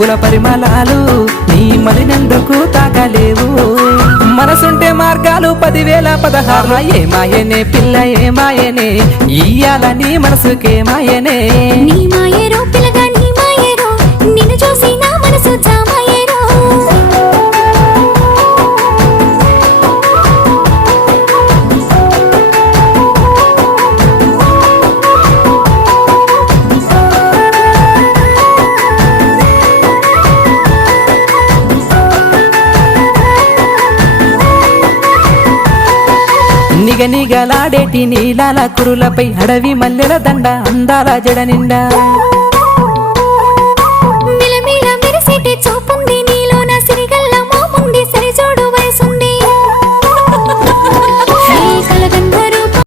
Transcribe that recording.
పువ్వుల పరిమళాలు నీ మలినెందుకు తాకలేవు మనసుంటే మార్గాలు 10,016 ఏ మాయనే పిల్ల ఏ మాయనే ఇయ్యాల నీ మనసుకే మాయనే నీ మాయేరో పిల్లగా నీ మాయేరో నిన్ను చూసి నా మనసు జామాయేరో నిగనిగలాడేటి నీలాల కురులపై అడవి మల్లెల దండ అందాల జడ నిండా